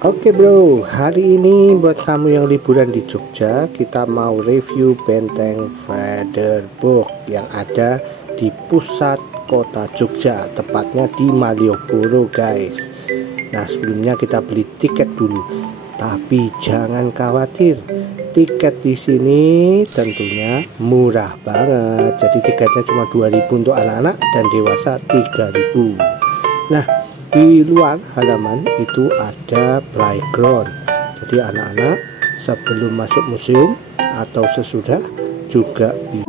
Oke bro, hari ini buat kamu yang liburan di Jogja, kita mau review Benteng Frederburg yang ada di pusat kota Jogja, tepatnya di Malioboro guys. Nah sebelumnya kita beli tiket dulu, tapi jangan khawatir, tiket di sini tentunya murah banget. Jadi tiketnya cuma 2.000 untuk anak-anak dan dewasa 3.000. Nah di luar halaman itu ada playground, jadi anak-anak sebelum masuk museum atau sesudah juga bisa.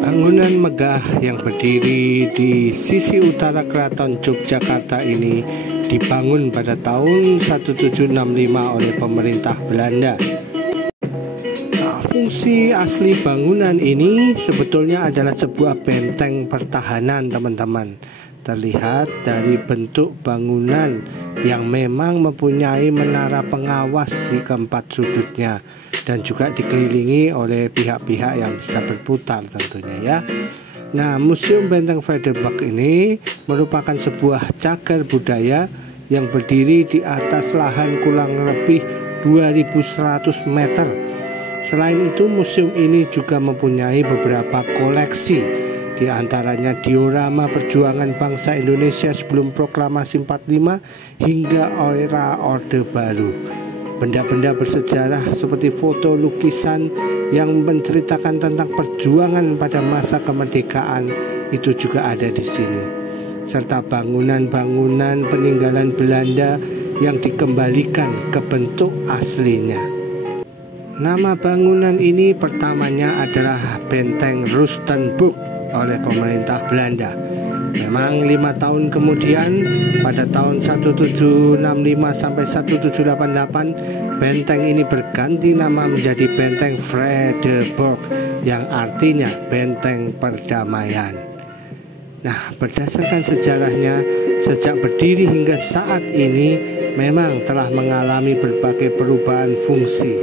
Bangunan megah yang berdiri di sisi utara Keraton Yogyakarta ini dibangun pada tahun 1765 oleh pemerintah Belanda. Nah, fungsi asli bangunan ini sebetulnya adalah sebuah benteng pertahanan teman-teman. Terlihat dari bentuk bangunan yang memang mempunyai menara pengawas di keempat sudutnya dan juga dikelilingi oleh pihak-pihak yang bisa berputar tentunya ya. Nah, Museum Benteng Frederburg ini merupakan sebuah cagar budaya yang berdiri di atas lahan kurang lebih 2100 meter. Selain itu, museum ini juga mempunyai beberapa koleksi, di antaranya diorama perjuangan bangsa Indonesia sebelum proklamasi 45 hingga era Orde Baru. Benda-benda bersejarah seperti foto lukisan yang menceritakan tentang perjuangan pada masa kemerdekaan itu juga ada di sini. Serta bangunan-bangunan peninggalan Belanda yang dikembalikan ke bentuk aslinya. Nama bangunan ini pertamanya adalah Benteng Rustenburg oleh pemerintah Belanda. Memang 5 tahun kemudian pada tahun 1765 sampai 1788 benteng ini berganti nama menjadi Benteng Frederburg yang artinya benteng perdamaian. Nah, berdasarkan sejarahnya, sejak berdiri hingga saat ini memang telah mengalami berbagai perubahan fungsi,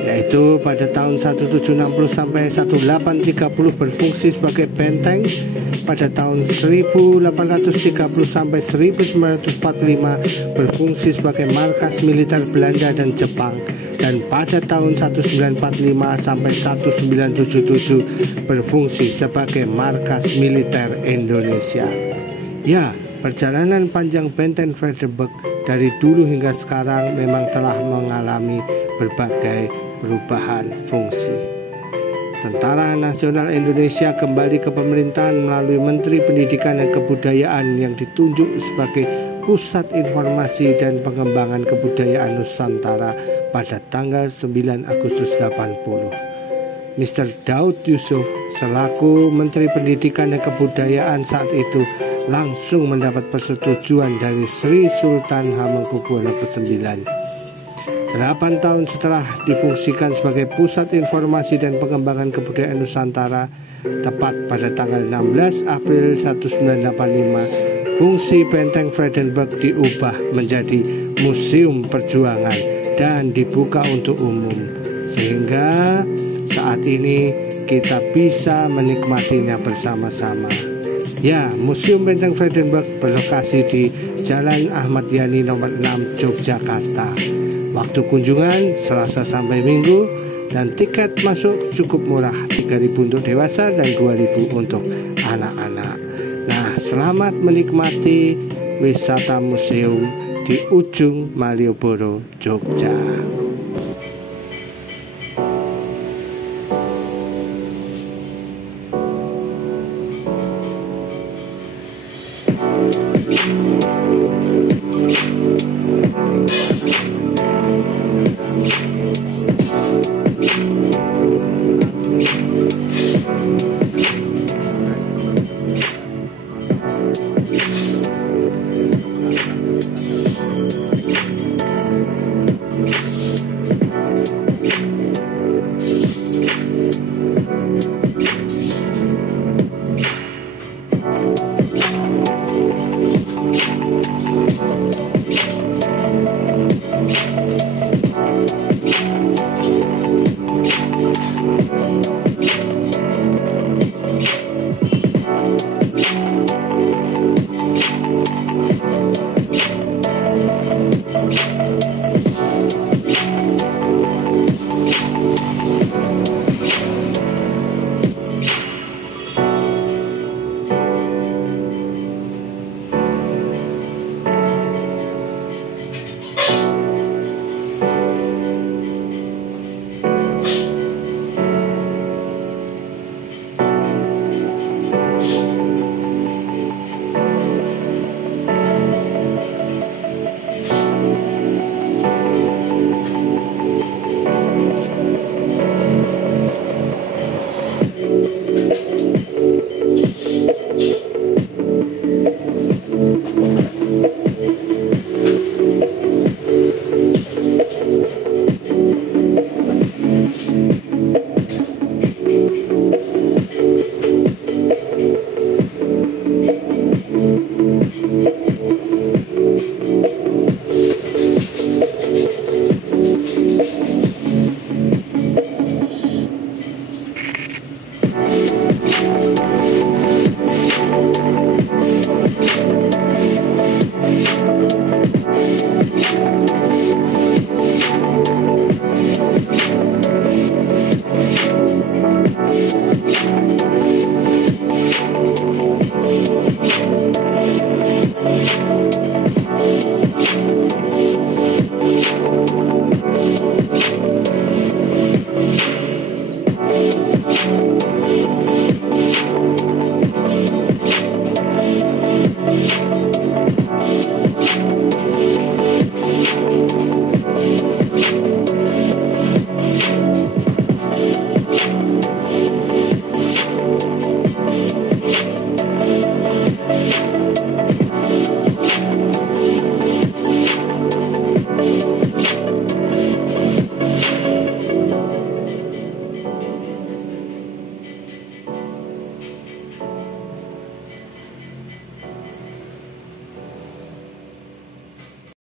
yaitu pada tahun 1760 sampai 1830 berfungsi sebagai benteng, pada tahun 1830 sampai 1945 berfungsi sebagai markas militer Belanda dan Jepang, dan pada tahun 1945 sampai 1977 berfungsi sebagai markas militer Indonesia. Ya, perjalanan panjang Benteng Frederburg dari dulu hingga sekarang memang telah mengalami berbagai perubahan fungsi. Tentara Nasional Indonesia kembali ke pemerintahan melalui Menteri Pendidikan dan Kebudayaan yang ditunjuk sebagai Pusat Informasi dan Pengembangan Kebudayaan Nusantara pada tanggal 9 Agustus 80. Mr. Daud Yusuf selaku Menteri Pendidikan dan Kebudayaan saat itu langsung mendapat persetujuan dari Sri Sultan Hamengkubuwono ke-9. 8 tahun setelah difungsikan sebagai Pusat Informasi dan Pengembangan Kebudayaan Nusantara, tepat pada tanggal 16 April 1985, fungsi Benteng Frederburg diubah menjadi Museum Perjuangan dan dibuka untuk umum, sehingga saat ini kita bisa menikmatinya bersama-sama. Ya, Museum Benteng Vredenburg berlokasi di Jalan Ahmad Yani nomor 6 Yogyakarta. Waktu kunjungan Selasa sampai Minggu dan tiket masuk cukup murah, 3.000 untuk dewasa dan 2.000 untuk anak-anak. Nah, selamat menikmati wisata museum di ujung Malioboro, Jogja.